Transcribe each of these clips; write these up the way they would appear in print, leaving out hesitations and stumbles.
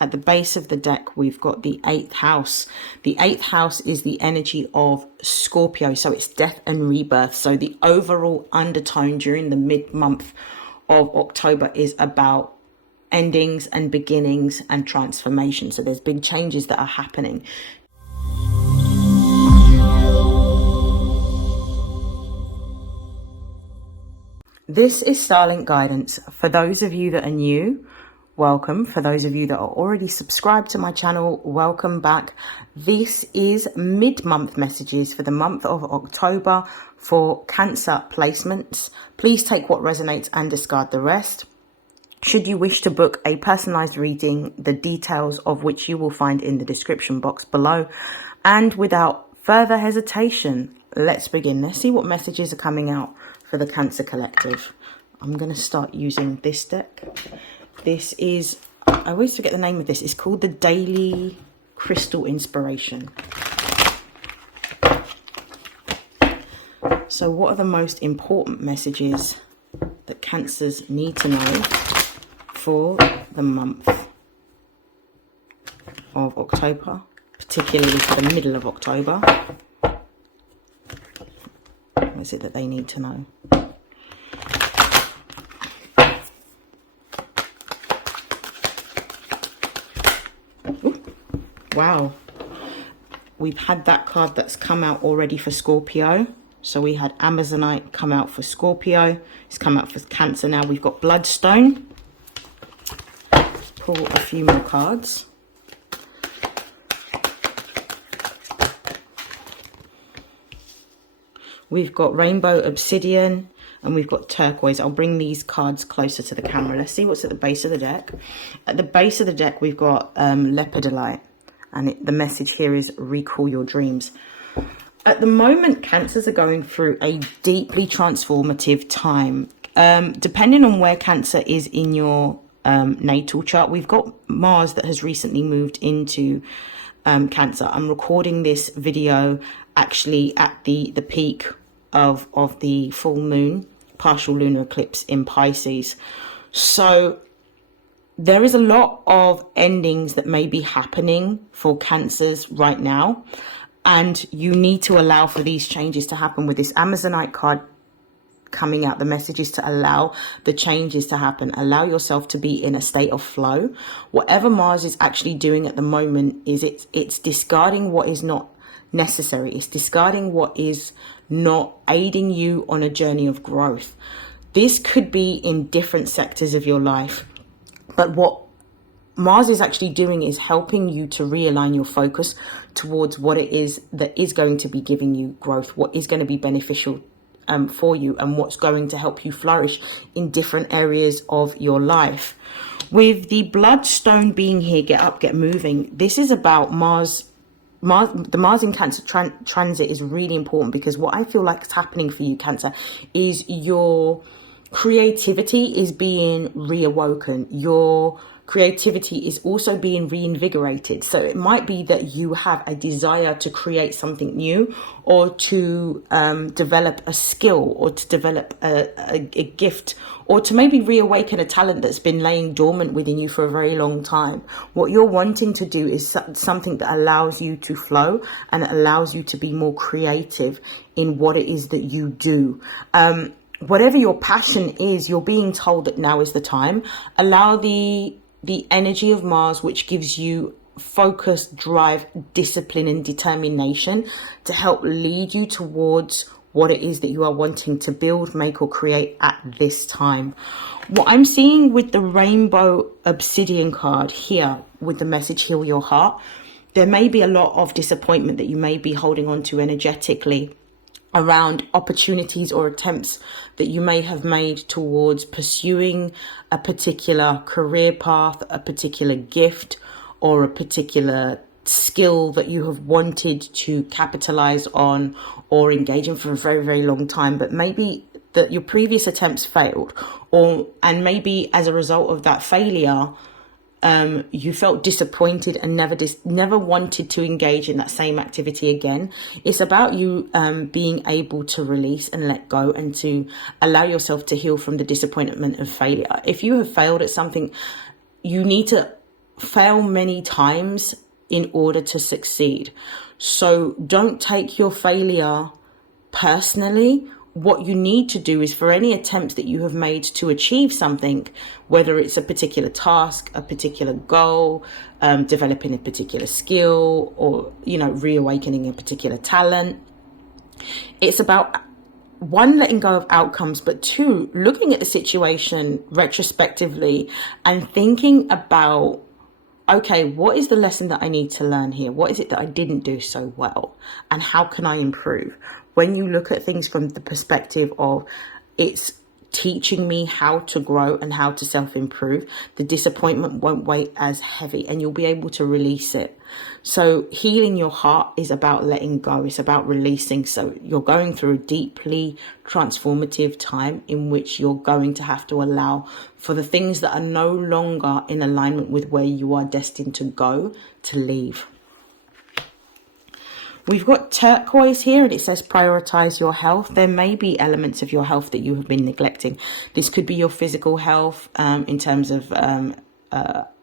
At the base of the deck, we've got the 8th house. The 8th house is the energy of Scorpio. So it's death and rebirth. So the overall undertone during the mid-month of October is about endings and beginnings and transformation. So there's big changes that are happening. This is StarLink guidance. For those of you that are new, welcome. For those of you that are already subscribed to my channel, welcome back. This is mid-month messages for the month of October for Cancer placements. Please take what resonates and discard the rest. Should you wish to book a personalized reading, the details of which you will find in the description box below. And without further hesitation, let's begin. Let's see what messages are coming out for the Cancer collective. I'm going to start using this deck. This is, I always forget the name of this. It's called the Daily Crystal Inspiration. So what are the most important messages that Cancers need to know for the month of October, particularly for the middle of October? What is it that they need to know? Ooh, wow. We've had that card that's come out already for Scorpio. So we had Amazonite come out for Scorpio. It's come out for Cancer now. We've got Bloodstone. Let's pull a few more cards. We've got Rainbow Obsidian and we've got Turquoise. I'll bring these cards closer to the camera. Let's see what's at the base of the deck. At the base of the deck, we've got Leopardolite. And the message here is recall your dreams. At the moment, Cancers are going through a deeply transformative time. Depending on where Cancer is in your natal chart, we've got Mars that has recently moved into Cancer. I'm recording this video actually at the peak of the full moon, partial lunar eclipse in Pisces. So there is a lot of endings that may be happening for Cancers right now, and you need to allow for these changes to happen. With this Amazonite card coming out, the message is to allow the changes to happen. Allow yourself to be in a state of flow. Whatever Mars is actually doing at the moment is it's discarding what is not necessary. It's discarding what is not aiding you on a journey of growth. This could be in different sectors of your life, but what Mars is actually doing is helping you to realign your focus towards what it is that is going to be giving you growth, what is going to be beneficial for you, and what's going to help you flourish in different areas of your life. With the Bloodstone being here, get up, get moving. This is about Mars. The Mars in Cancer transit is really important, because what I feel like is happening for you, Cancer, is your creativity is being reawoken. Your creativity is also being reinvigorated. So it might be that you have a desire to create something new, or to develop a skill, or to develop a gift, or to maybe reawaken a talent that's been laying dormant within you for a very long time. What you're wanting to do is something that allows you to flow and allows you to be more creative in what it is that you do. Whatever your passion is, you're being told that now is the time. Allow the energy of Mars, which gives you focus, drive, discipline and determination, to help lead you towards what it is that you are wanting to build, make or create at this time. What I'm seeing with the Rainbow Obsidian card here, with the message heal your heart, there may be a lot of disappointment that you may be holding on to energetically around opportunities or attempts that you may have made towards pursuing a particular career path, a particular gift, or a particular skill that you have wanted to capitalize on or engage in for a very, very long time, but maybe that your previous attempts failed, and maybe as a result of that failure, you felt disappointed and never wanted to engage in that same activity again. It's about you being able to release and let go, and to allow yourself to heal from the disappointment of failure. If you have failed at something, you need to fail many times in order to succeed. So don't take your failure personally. What you need to do is, for any attempts that you have made to achieve something, whether it's a particular task, a particular goal, developing a particular skill, or, reawakening a particular talent, it's about, one, letting go of outcomes, but two, looking at the situation retrospectively and thinking about, okay, what is the lesson that I need to learn here? What is it that I didn't do so well? And how can I improve? When you look at things from the perspective of, it's teaching me how to grow and how to self-improve, the disappointment won't weigh as heavy and you'll be able to release it. So healing your heart is about letting go. It's about releasing. So you're going through a deeply transformative time in which you're going to have to allow for the things that are no longer in alignment with where you are destined to go to leave. We've got turquoise here, and it says prioritize your health. There may be elements of your health that you have been neglecting. This could be your physical health, in terms of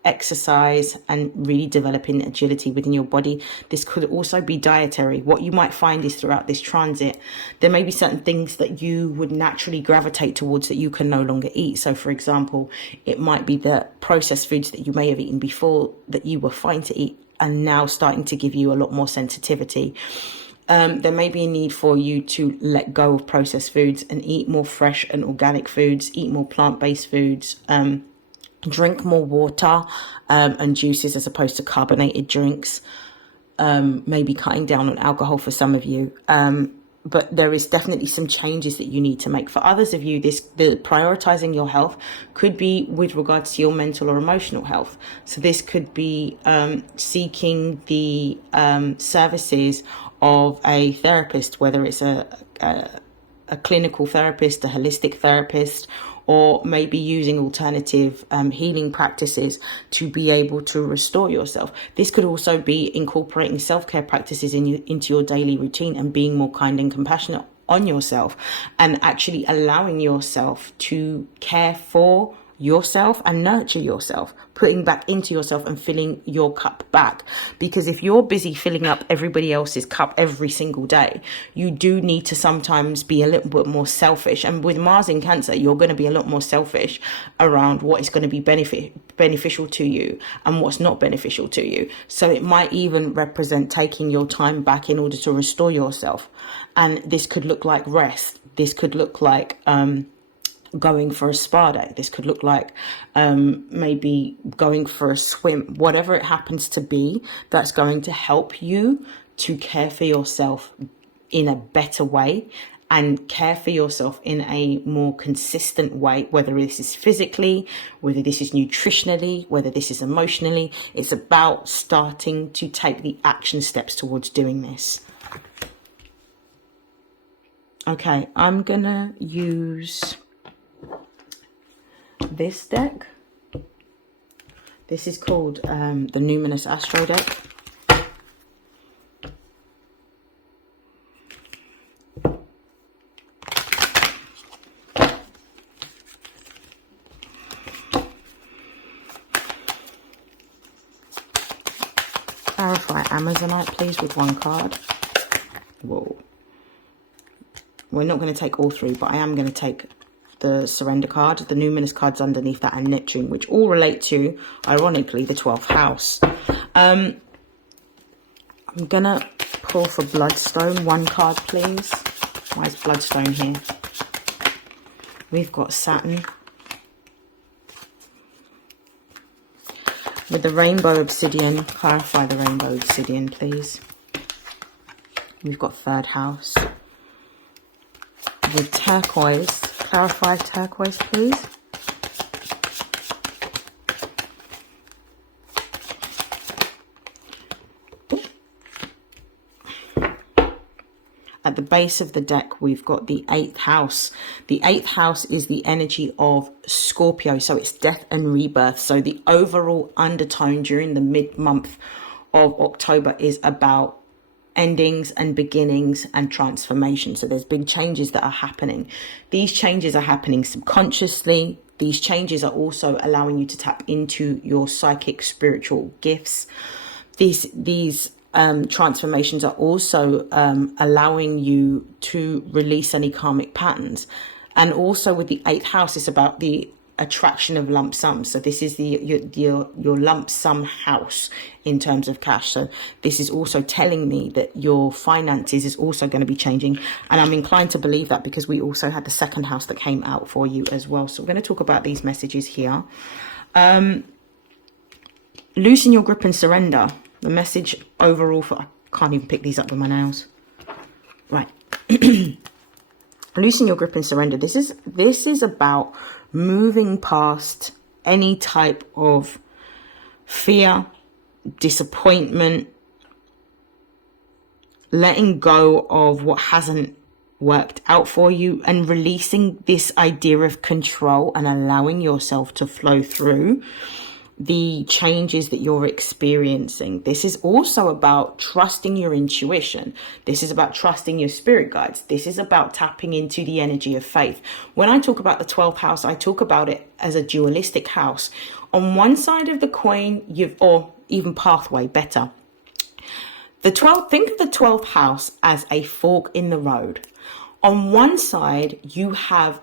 exercise and really developing agility within your body. This could also be dietary. What you might find is, throughout this transit, there may be certain things that you would naturally gravitate towards that you can no longer eat. So for example, it might be the processed foods that you may have eaten before that you were fine to eat and now starting to give you a lot more sensitivity. There may be a need for you to let go of processed foods and eat more fresh and organic foods, eat more plant-based foods, drink more water and juices as opposed to carbonated drinks, maybe cutting down on alcohol for some of you. But there is definitely some changes that you need to make. For others of you, the prioritizing your health could be with regards to your mental or emotional health. So this could be seeking the services of a therapist, whether it's a clinical therapist, a holistic therapist, or maybe using alternative healing practices to be able to restore yourself. This could also be incorporating self-care practices into your daily routine and being more kind and compassionate on yourself, and actually allowing yourself to care for yourself and nurture yourself, putting back into yourself and filling your cup back. Because if you're busy filling up everybody else's cup every single day, you do need to sometimes be a little bit more selfish. And with Mars in Cancer, you're going to be a lot more selfish around what is going to be beneficial to you and what's not beneficial to you. So it might even represent taking your time back in order to restore yourself. And this could look like rest. This could look like going for a spa day. This could look like maybe going for a swim. Whatever it happens to be, that's going to help you to care for yourself in a better way and care for yourself in a more consistent way, whether this is physically, whether this is nutritionally, whether this is emotionally. It's about starting to take the action steps towards doing this. Okay, I'm gonna use this deck. This is called the Numinous Astro deck. Clarify Amazonite, please, with one card. Whoa. We're not going to take all three, but I am going to take the Surrender card, the Numinous cards underneath that, and Neptune, which all relate to, ironically, the 12th house. I'm going to pull for Bloodstone. One card, please. Why is Bloodstone here? We've got Saturn. With the Rainbow Obsidian, clarify the Rainbow Obsidian, please. We've got 3rd house. With Turquoise, clarify Turquoise, please. At the base of the deck, we've got the 8th house. The 8th house is the energy of Scorpio, so it's death and rebirth. So the overall undertone during the mid-month of October is about endings and beginnings and transformation. So there's big changes that are happening. These changes are happening subconsciously, These changes are also allowing you to tap into your psychic spiritual gifts. These transformations are also allowing you to release any karmic patterns. And also with the 8th house, it's about the attraction of lump sums. So this is your lump sum house in terms of cash. So this is also telling me that your finances is also going to be changing, and I'm inclined to believe that because we also had the 2nd house that came out for you as well. So we're going to talk about these messages here. Loosen your grip and surrender. The message overall for, I can't even pick these up with my nails. Right. Loosen your grip and surrender. This is about moving past any type of fear, disappointment, letting go of what hasn't worked out for you, and releasing this idea of control and allowing yourself to flow through the changes that you're experiencing. This is also about trusting your intuition. This is about trusting your spirit guides. This is about tapping into the energy of faith. When I talk about the 12th house, I talk about it as a dualistic house. On one side of the coin, or even pathway, better. Think of the 12th house as a fork in the road. On one side, you have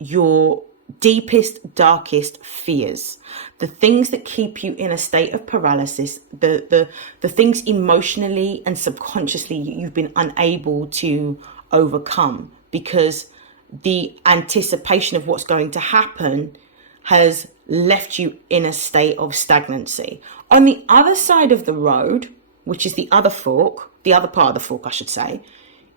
your deepest, darkest fears, the things that keep you in a state of paralysis, the things emotionally and subconsciously you've been unable to overcome because the anticipation of what's going to happen has left you in a state of stagnancy. On the other side of the road, which is the other fork, the other part of the fork, I should say,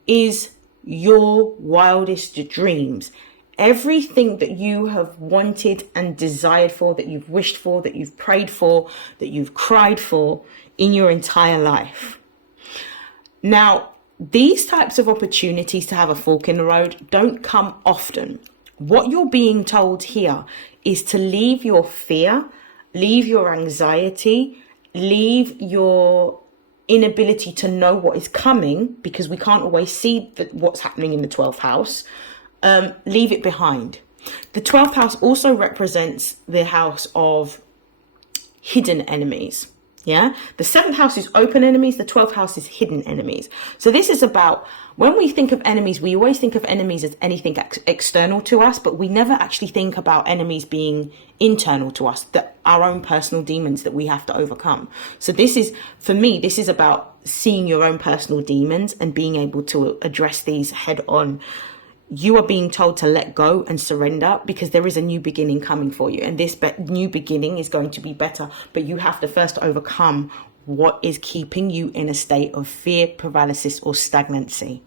is your wildest dreams. Everything that you have wanted and desired for, that you've wished for, that you've prayed for, that you've cried for in your entire life. Now, these types of opportunities to have a fork in the road don't come often. What you're being told here is to leave your fear, leave your anxiety, leave your inability to know what is coming, because we can't always see what's happening in the 12th house. Leave it behind. The 12th house also represents the house of hidden enemies. Yeah, the 7th house is open enemies. The 12th house is hidden enemies. So this is about, when we think of enemies, we always think of enemies as anything external to us, but we never actually think about enemies being internal to us, that our own personal demons that we have to overcome. So this is, for me, this is about seeing your own personal demons and being able to address these head on. You are being told to let go and surrender because there is a new beginning coming for you. And this new beginning is going to be better. But you have to first overcome what is keeping you in a state of fear, paralysis, or stagnancy.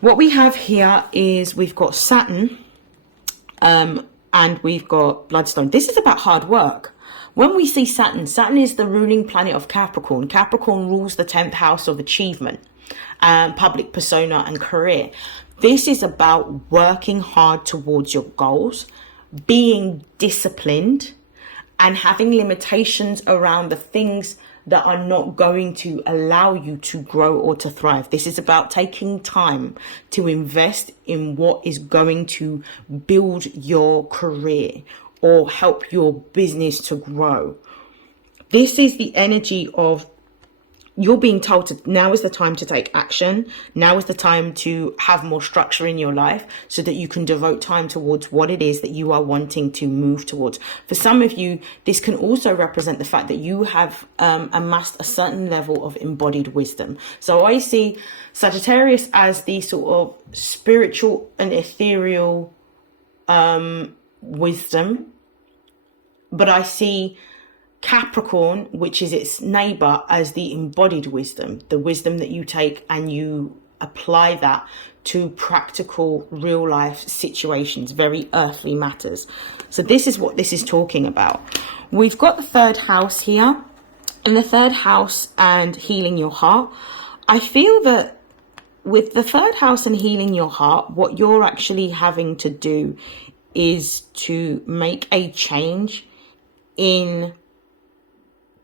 What we have here is we've got Saturn and we've got Bloodstone. This is about hard work. When we see Saturn, Saturn is the ruling planet of Capricorn. Capricorn rules the 10th house of achievement, public persona and career. This is about working hard towards your goals, being disciplined, and having limitations around the things that are not going to allow you to grow or to thrive. This is about taking time to invest in what is going to build your career or help your business to grow. This is the energy of, you're being told to, now is the time to take action. Now is the time to have more structure in your life so that you can devote time towards what it is that you are wanting to move towards. For some of you, this can also represent the fact that you have amassed a certain level of embodied wisdom. So I see Sagittarius as the sort of spiritual and ethereal wisdom, but I see Capricorn, which is its neighbor, as the embodied wisdom, the wisdom that you take and you apply that to practical real life situations, very earthly matters. So this is what this is talking about. We've got the 3rd house here, and the 3rd house and healing your heart. I feel that with the 3rd house and healing your heart, what you're actually having to do is to make a change in,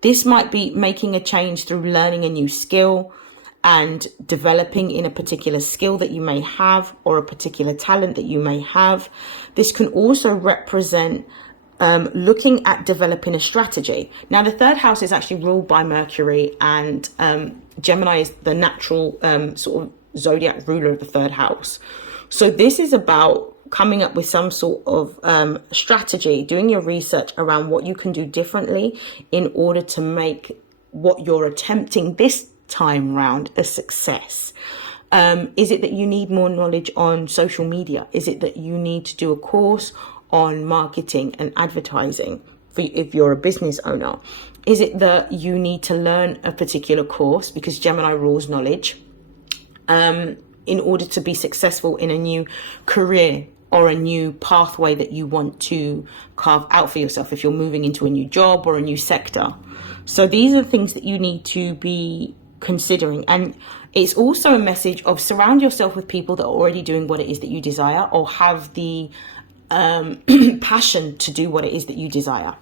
this might be making a change through learning a new skill, and developing in a particular skill that you may have or a particular talent that you may have. This can also represent looking at developing a strategy. Now, the third house is actually ruled by Mercury, and Gemini is the natural sort of zodiac ruler of the third house. So this is about coming up with some sort of strategy, doing your research around what you can do differently in order to make what you're attempting this time round a success. Is it that you need more knowledge on social media? Is it that you need to do a course on marketing and advertising if you're a business owner? Is it that you need to learn a particular course, because Gemini rules knowledge, in order to be successful in a new career or a new pathway that you want to carve out for yourself if you're moving into a new job or a new sector? So these are things that you need to be considering. And it's also a message of surround yourself with people that are already doing what it is that you desire, or have the passion to do what it is that you desire.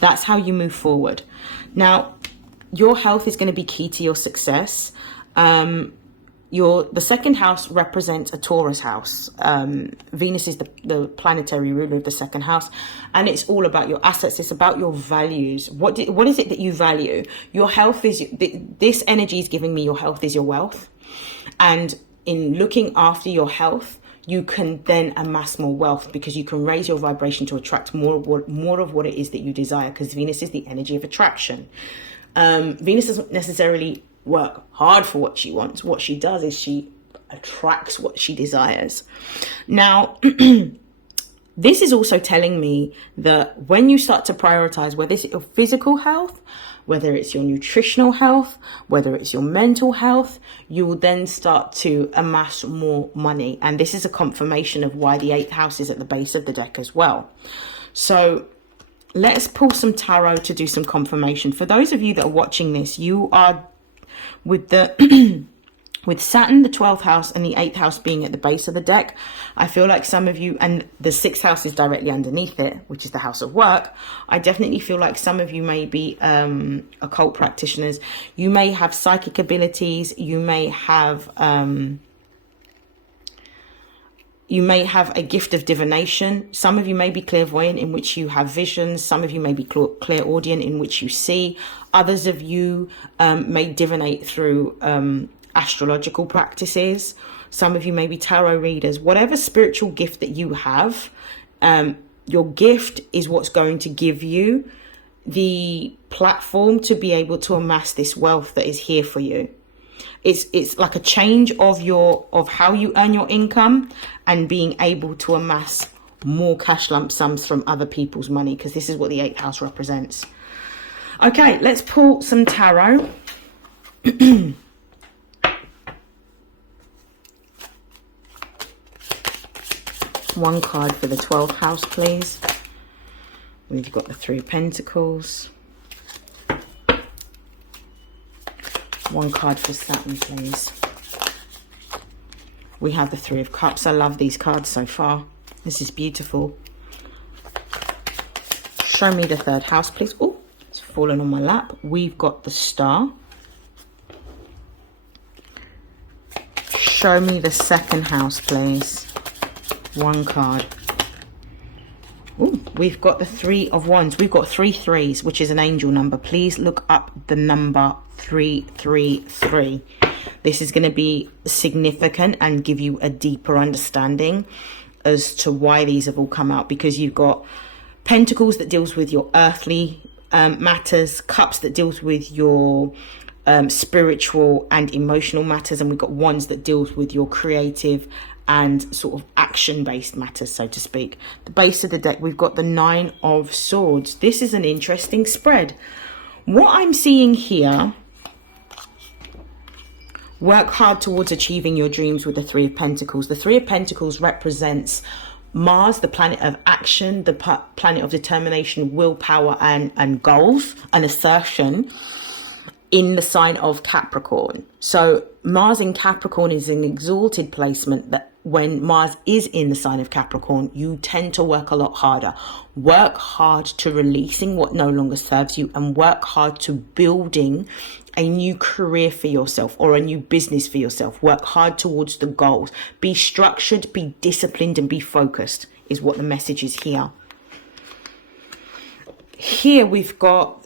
That's how you move forward. Now, your health is going to be key to your success. The second house represents a Taurus house. Venus is the planetary ruler of the second house, and it's all about your assets. It's about your values. What is it that you value? Your health is, this energy is giving me, your health is your wealth. And in looking after your health, you can then amass more wealth, because you can raise your vibration to attract more of what it is that you desire, because Venus is the energy of attraction. Venus doesn't necessarily work hard for what she wants. What she does is she attracts what she desires. Now, this is also telling me that when you start to prioritize, whether it's your physical health, whether it's your nutritional health, whether it's your mental health, you will then start to amass more money. And this is a confirmation of why the 8th house is at the base of the deck as well. So let's pull some tarot to do some confirmation. For those of you that are watching this, you are with the with Saturn, the 12th house, and the 8th house being at the base of the deck. I feel like some of you, and the 6th house is directly underneath it, which is the house of work. I definitely feel like some of you may be occult practitioners. You may have psychic abilities. You may have a gift of divination. Some of you may be clairvoyant, in which you have visions. Some of you may be clairaudient, in which you see. Others of you may divinate through astrological practices. Some of you may be tarot readers. Whatever spiritual gift that you have, your gift is what's going to give you the platform to be able to amass this wealth that is here for you. It's like a change of how you earn your income, and being able to amass more cash lump sums from other people's money, because this is what the 8th house represents. Okay, let's pull some tarot. One card for the 12th house, please. We've got the 3 of Pentacles. One card for Saturn, please. We have the 3 of Cups. I love these cards so far. This is beautiful. Show me the 3rd house, please. Oh, it's fallen on my lap. We've got the Star. Show me the 2nd house, please. One card. Ooh, we've got the 3 of Wands. We've got 3 3s, which is an angel number. Please look up the number 333. This is going to be significant and give you a deeper understanding as to why these have all come out, because you've got Pentacles that deals with your earthly matters, Cups that deals with your spiritual and emotional matters, and we've got Wands that deals with your creative and sort of action-based matters, so to speak. The base of the deck, we've got the 9 of Swords. This is an interesting spread. What I'm seeing here, work hard towards achieving your dreams with the 3 of Pentacles. The 3 of Pentacles represents Mars, the planet of action, the planet of determination, willpower, and goals, and assertion, in the sign of Capricorn. So Mars in Capricorn is an exalted placement that when Mars is in the sign of Capricorn, you tend to work a lot harder. Work hard to releasing what no longer serves you, and work hard to building a new career for yourself or a new business for yourself. Work hard towards the goals. Be structured, be disciplined, and be focused is what the message is here. Here we've got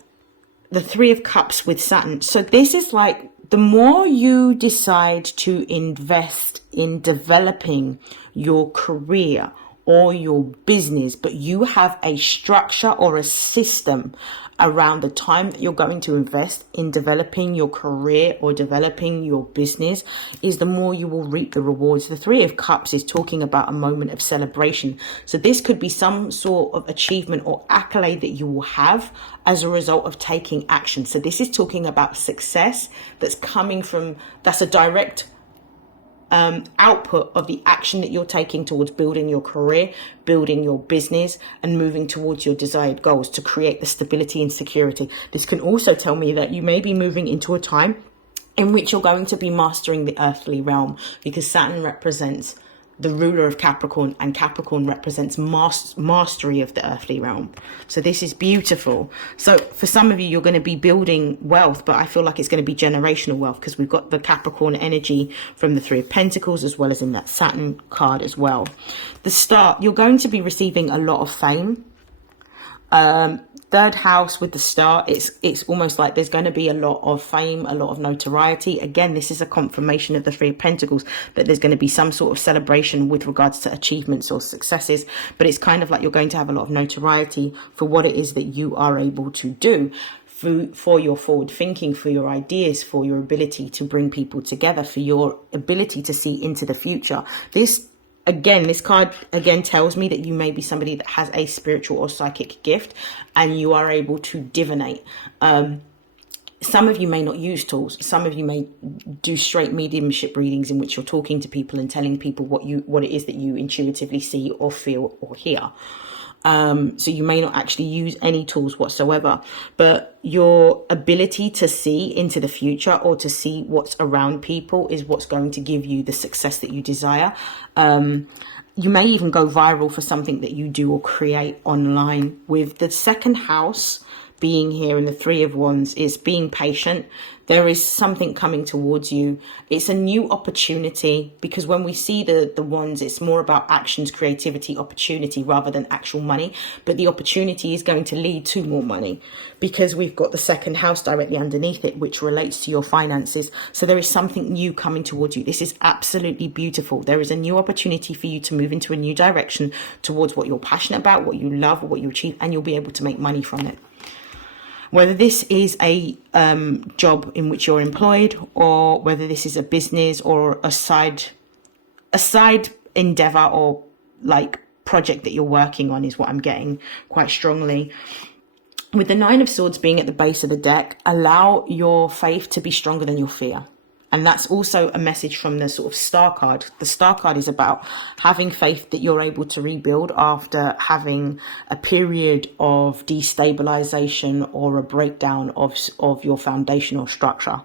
the Three of Cups with Saturn. So this is like, the more you decide to invest in developing your career or your business, but you have a structure or a system around the time that you're going to invest in developing your career or developing your business, is the more you will reap the rewards. The Three of Cups is talking about a moment of celebration. So this could be some sort of achievement or accolade that you will have as a result of taking action. So this is talking about success that's coming from, that's a direct output of the action that you're taking towards building your career, building your business, and moving towards your desired goals to create the stability and security. This can also tell me that you may be moving into a time in which you're going to be mastering the earthly realm, because Saturn represents the ruler of Capricorn, and Capricorn represents mastery of the earthly realm. So this is beautiful. So for some of you, you're going to be building wealth, but I feel like it's going to be generational wealth, because we've got the Capricorn energy from the Three of Pentacles, as well as in that Saturn card as well. The Star, you're going to be receiving a lot of fame. Third house with the Star, it's almost like there's going to be a lot of fame, a lot of notoriety. Again, this is a confirmation of the Three of Pentacles, that there's going to be some sort of celebration with regards to achievements or successes, but it's kind of like you're going to have a lot of notoriety for what it is that you are able to do, for your forward thinking, for your ideas, for your ability to bring people together, for your ability to see into the future. This card again tells me that you may be somebody that has a spiritual or psychic gift, and you are able to divinate. Some of you may not use tools. Some of you may do straight mediumship readings in which you're talking to people and telling people what it is that you intuitively see or feel or hear. So you may not actually use any tools whatsoever, but your ability to see into the future or to see what's around people is what's going to give you the success that you desire. You may even go viral for something that you do or create online. With the second house being here in the Three of Wands, is being patient. There is something coming towards you. It's a new opportunity, because when we see the wands, it's more about actions, creativity, opportunity, rather than actual money. But the opportunity is going to lead to more money, because we've got the second house directly underneath it, which relates to your finances. So there is something new coming towards you. This is absolutely beautiful. There is a new opportunity for you to move into a new direction towards what you're passionate about, what you love, or what you achieve, and you'll be able to make money from it. Whether this is a job in which you're employed, or whether this is a business or a side endeavor or like project that you're working on, is what I'm getting quite strongly. With the Nine of Swords being at the base of the deck, allow your faith to be stronger than your fear. And that's also a message from the sort of Star card. The Star card is about having faith that you're able to rebuild after having a period of destabilization or a breakdown of your foundational structure.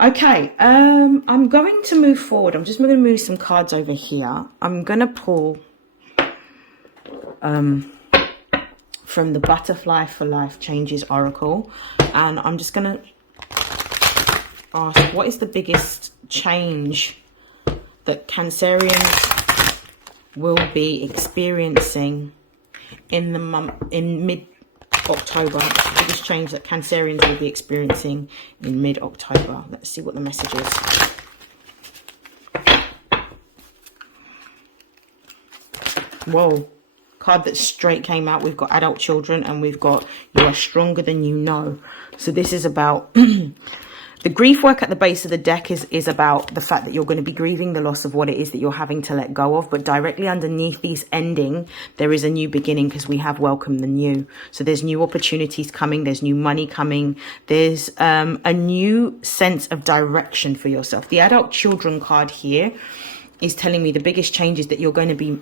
Okay, I'm going to move forward. I'm just going to move some cards over here. I'm going to pull from the Butterfly for Life Changes Oracle. And I'm just going to ask, what is the biggest change that Cancerians will be experiencing in mid-October? The biggest change that Cancerians will be experiencing in mid-October. Let's see what the message is. Whoa. Card that straight came out. We've got adult children, and we've got you are stronger than you know. So this is about the grief work at the base of the deck is about the fact that you're going to be grieving the loss of what it is that you're having to let go of. But directly underneath these ending, there is a new beginning, because we have welcomed the new. So there's new opportunities coming. There's new money coming. There's a new sense of direction for yourself. The adult children card here is telling me the biggest changes that you're going to be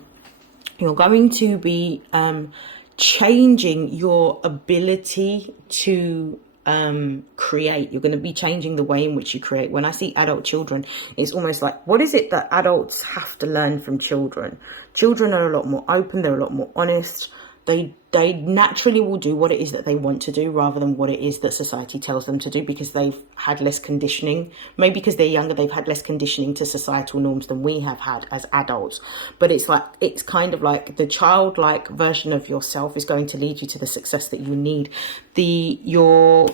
changing your ability to create. You're going to be changing the way in which you create. When I see adult children, it's almost like, what is it that adults have to learn from children? Children are a lot more open. They're a lot more honest. They naturally will do what it is that they want to do rather than what it is that society tells them to do, because they've had less conditioning. Maybe because they're younger, they've had less conditioning to societal norms than we have had as adults. But it's kind of like the childlike version of yourself is going to lead you to the success that you need. Your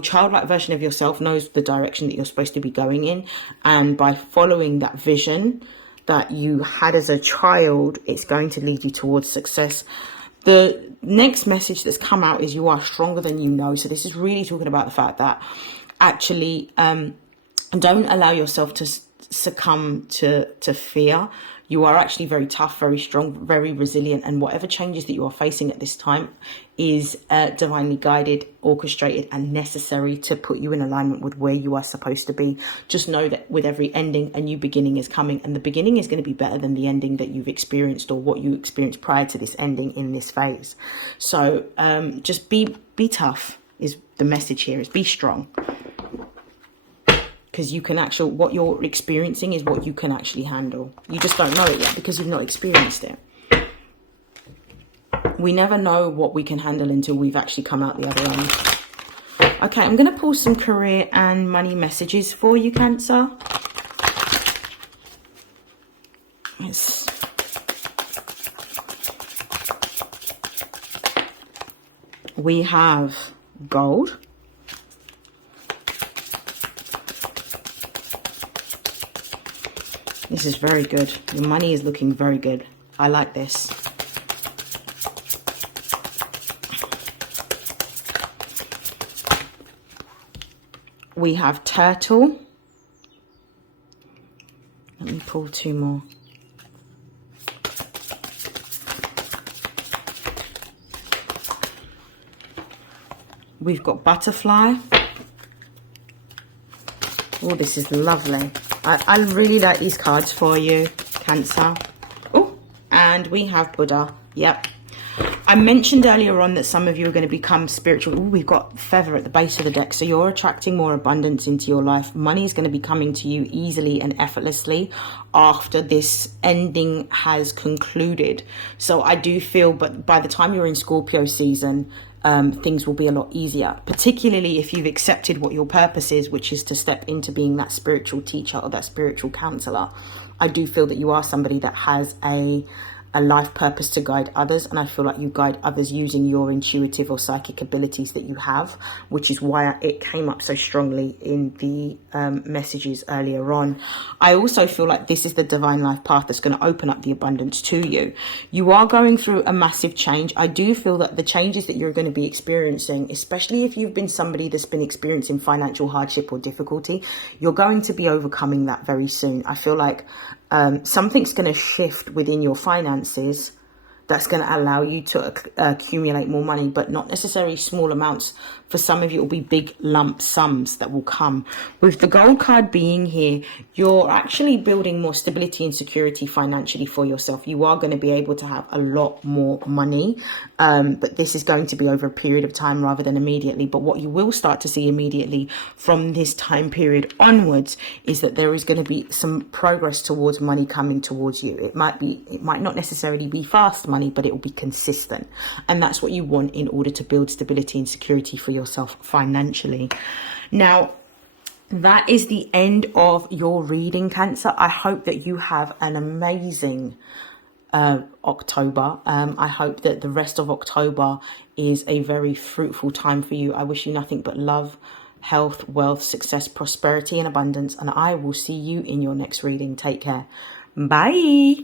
childlike version of yourself knows the direction that you're supposed to be going in, and by following that vision that you had as a child, it's going to lead you towards success. The next message that's come out is you are stronger than you know. So this is really talking about the fact that actually don't allow yourself to succumb to fear. You are actually very tough, very strong, very resilient, and whatever changes that you are facing at this time is divinely guided, orchestrated, and necessary to put you in alignment with where you are supposed to be. Just know that with every ending, a new beginning is coming, and the beginning is going to be better than the ending that you've experienced or what you experienced prior to this ending in this phase. So just be tough is the message here, is be strong. Because you can actually, what you're experiencing is what you can actually handle. You just don't know it yet because you've not experienced it. We never know what we can handle until we've actually come out the other end. Okay, I'm going to pull some career and money messages for you, Cancer. Yes. We have gold. This is very good. Your money is looking very good. I like this. We have turtle. Let me pull two more. We've got butterfly. Oh, this is lovely. I really like these cards for you, Cancer. Oh, and we have Buddha. Yep. I mentioned earlier on that some of you are going to become spiritual. Ooh, we've got feather at the base of the deck. So you're attracting more abundance into your life. Money is going to be coming to you easily and effortlessly after this ending has concluded. So I do feel, but by the time you're in Scorpio season, things will be a lot easier, particularly if you've accepted what your purpose is, which is to step into being that spiritual teacher or that spiritual counselor. I do feel that you are somebody that has a life purpose to guide others, and I feel like you guide others using your intuitive or psychic abilities that you have, which is why it came up so strongly in the messages earlier on. I also feel like this is the divine life path that's going to open up the abundance to you. You are going through a massive change. I do feel that the changes that you're going to be experiencing, especially if you've been somebody that's been experiencing financial hardship or difficulty, you're going to be overcoming that very soon. I feel like something's going to shift within your finances that's going to allow you to accumulate more money, but not necessarily small amounts. For some of you, it will be big lump sums that will come. With the gold card being here, you're actually building more stability and security financially for yourself. You are going to be able to have a lot more money, but this is going to be over a period of time rather than immediately. But what you will start to see immediately from this time period onwards is that there is going to be some progress towards money coming towards you. It might not necessarily be fast money, but it will be consistent. And that's what you want in order to build stability and security for yourself financially. Now, that is the end of your reading, Cancer. I hope that you have an amazing October. I hope that the rest of October is a very fruitful time for you. I wish you nothing but love, health, wealth, success, prosperity, and abundance. And I will see you in your next reading. Take care. Bye.